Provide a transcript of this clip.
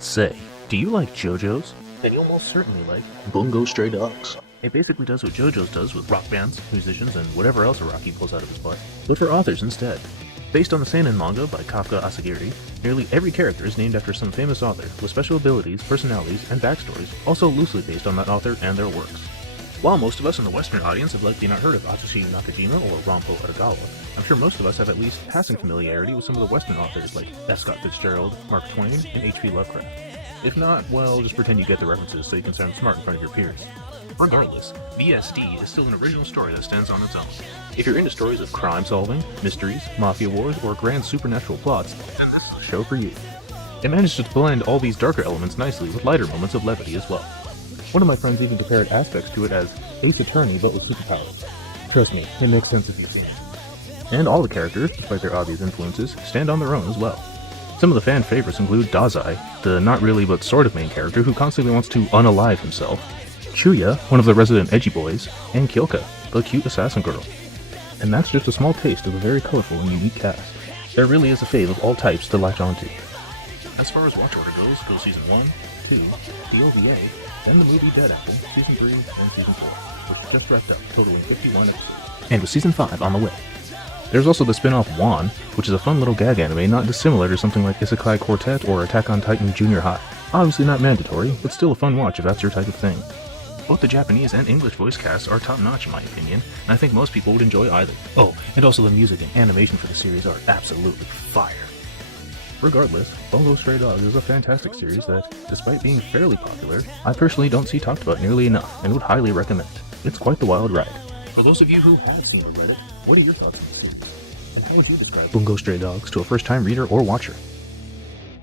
Say, do you like JoJo's? Then you'll most certainly like Bungou Stray Dogs. It basically does what JoJo's does with rock bands, musicians, and whatever else Araki pulls out of his butt, but for authors instead. Based on the seinen manga by Kafka Asagiri, nearly every character is named after some famous author, with special abilities, personalities, and backstories, also loosely based on that author and their works. While most of us in the Western audience have likely not heard of Atsushi Nakajima or Ranpo Aragawa, I'm sure most of us have at least passing familiarity with some of the Western authors like F. Scott Fitzgerald, Mark Twain, and H.P. Lovecraft. If not, well, just pretend you get the references so you can sound smart in front of your peers. Regardless, BSD is still an original story that stands on its own. If you're into stories of crime solving, mysteries, mafia wars, or grand supernatural plots, then this is the show for you. It manages to blend all these darker elements nicely with lighter moments of levity as well. One of my friends even compared aspects to it as Ace Attorney but with superpowers. Trust me, it makes sense if you've seen it. And all the characters, despite their obvious influences, stand on their own as well. Some of the fan favorites include Dazai, the not really but sort of main character who constantly wants to unalive himself, Chuya, one of the resident edgy boys, and Kyoka, the cute assassin girl. And that's just a small taste of a very colorful and unique cast. There really is a fave of all types to latch onto. As far as watch order goes, go Season 1, 2, the OVA, then the movie Dead Apple, Season 3, and Season 4, which just wrapped up, totaling 51 episodes. And with Season 5 on the way. There's also the spin-off Wan, which is a fun little gag anime not dissimilar to something like Isekai Quartet or Attack on Titan Junior High. Obviously not mandatory, but still a fun watch if that's your type of thing. Both the Japanese and English voice casts are top-notch in my opinion, and I think most people would enjoy either. Oh, and also the music and animation for the series are absolutely fire. Regardless, Bungou Stray Dogs is a fantastic series that, despite being fairly popular, I personally don't see talked about nearly enough and would highly recommend. It's quite the wild ride. For those of you who haven't seen or read it, what are your thoughts on the series? And how would you describe Bungou Stray Dogs to a first-time reader or watcher?